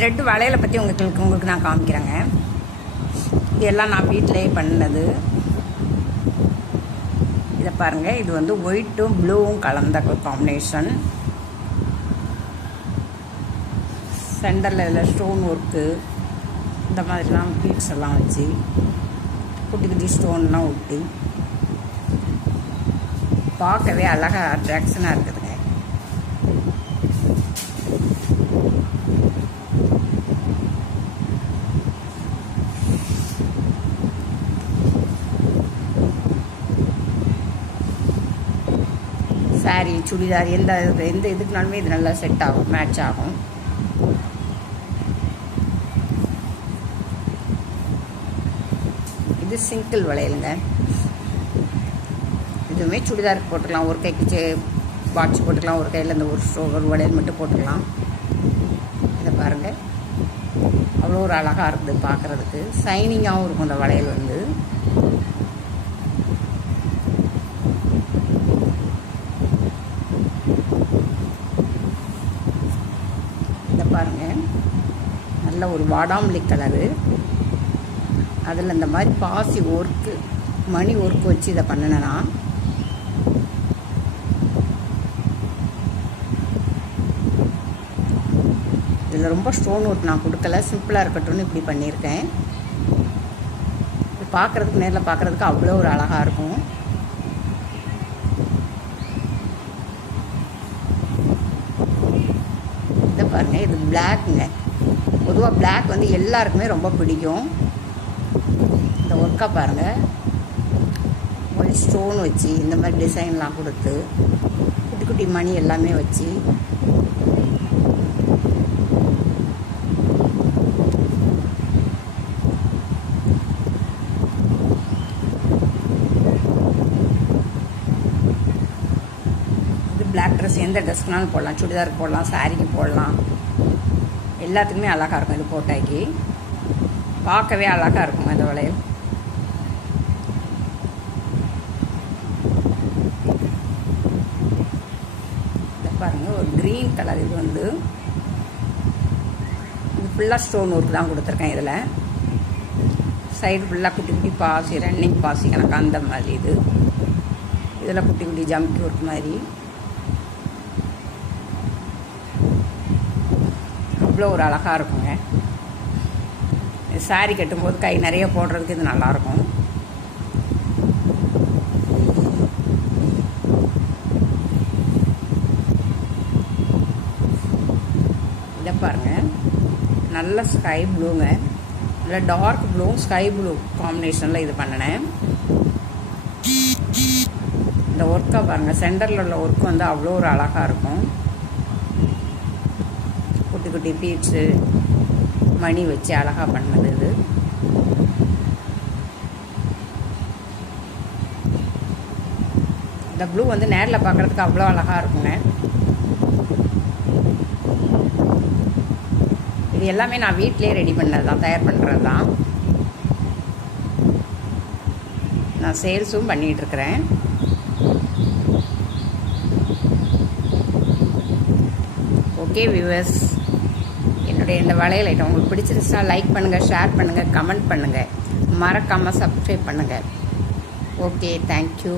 Thread வளையலை பற்றி உங்களுக்கு உங்களுக்கு நான் காமிக்கிறேங்க. இதெல்லாம் நான் வீட்டிலேயே பண்ணது. இதை பாருங்கள் இது வந்து ஒயிட்டும் ப்ளூவும் கலந்த காம்பினேஷன் சென்டரில் இல்லை ஸ்டோன் ஒர்க்கு இந்த மாதிரிலாம் பீட்ஸ் எல்லாம் வச்சு குட்டி குட்டி ஸ்டோன்லாம் ஒட்டி பார்க்கவே அழகாக அட்ராக்ஷனாக இருக்குது. சாரீ சுடிதார் எந்த எந்த இதுக்குனாலுமே இது நல்லா செட் ஆகும் மேட்ச் ஆகும் இது சிங்கிள் வளையலுங்க இதுவுமே சுடிதாருக்கு போட்டுக்கலாம் ஒரு கைக்கு வாட்ச் போட்டுக்கலாம் ஒரு கையில் இந்த ஒரு ஒரு வளையல் மட்டும் போட்டுக்கலாம் இதை பாருங்கள் அவ்வளோ ஒரு அழகாக இருக்குது பார்க்குறதுக்கு ஷைனிங்காகவும் இருக்கும் இந்த வளையல் வந்து பாருங்கள் நல்ல ஒரு வாடாமல்லி கலரு. அதில் இந்த மாதிரி பாசி ஒர்க்கு மணி ஒர்க்கு வச்சு இதை பண்ணினேன்னா இதில் ரொம்ப ஸ்டோன் ஒர்க் நான் கொடுக்கல. சிம்பிளாக இருக்கட்டும்னு இப்படி பண்ணியிருக்கேன். இது பார்க்குறதுக்கு நேரில் பார்க்குறதுக்கு அவ்வளோ ஒரு அழகாக இருக்கும். பாருங்கள் இது பிளாக்குங்க பொதுவாக பிளாக் வந்து எல்லாருக்குமே ரொம்ப பிடிக்கும். இந்த ஒர்க்காக பாருங்கள் ஒரு ஸ்டோன் வச்சு இந்த மாதிரி டிசைன்லாம் கொடுத்து குட்டி குட்டி மணி எல்லாமே வச்சு பிளாக் ட்ரெஸ் எந்த ட்ரெஸ்க்குனாலும் போடலாம் சுடிதாருக்கு போடலாம் சாரீக்கு போடலாம். எல்லாத்துக்குமே அழகாக இருக்கும் இது போட்டாக்கி. பார்க்கவே அழகாக இருக்கும் இந்த வளையல். இதை பாருங்கள் ஒரு க்ரீன் கலர் இது வந்து. இது ஃபுல்லாக ஸ்டோன் ஒர்க் தான் கொடுத்துருக்கேன் இதில். சைடு ஃபுல்லாக குட்டி குட்டி பாசி ரன்னிங் பாசி எனக்கு அந்த மாதிரி இது. இதில் குட்டி குட்டி ஜம்கி ஒர்க் மாதிரி. அவ்வளோ ஒரு அழகாக இருக்குங்க. சாரி கட்டும்போது கை நிறைய போடுறதுக்கு இது நல்லாயிருக்கும். இதை பாருங்கள் நல்ல ஸ்கை ப்ளூங்க இல்லை டார்க் ப்ளூ ஸ்கை ப்ளூ காம்பினேஷனில் இது பண்ணினேன். இந்த ஒர்க்கை பாருங்கள் சென்டரில் உள்ள ஒர்க் வந்து அவ்வளோ ஒரு அழகாக இருக்கும். குட்டி குட்டி பீட்ஸு மணி வச்சு அழகாக பண்ணது இது. இந்த ப்ளூ வந்து நேரில் பார்க்குறதுக்கு அவ்வளோ அழகாக இருக்குங்க. இது எல்லாமே நான் வீட்டிலே ரெடி பண்ணது தான் தயார் பண்ணுறது தான் நான் சேல்ஸும் பண்ணிகிட்ருக்கிறேன் ஓகே வியூவர்ஸ் என்னுடைய இந்த வளையல் ஐட்டம் உங்களுக்கு பிடிச்சிருச்சுன்னா லைக் பண்ணுங்கள் ஷேர் பண்ணுங்கள் கமெண்ட் பண்ணுங்கள் மறக்காமல் சப்ஸ்கிரைப் பண்ணுங்கள் ஓகே தேங்க்யூ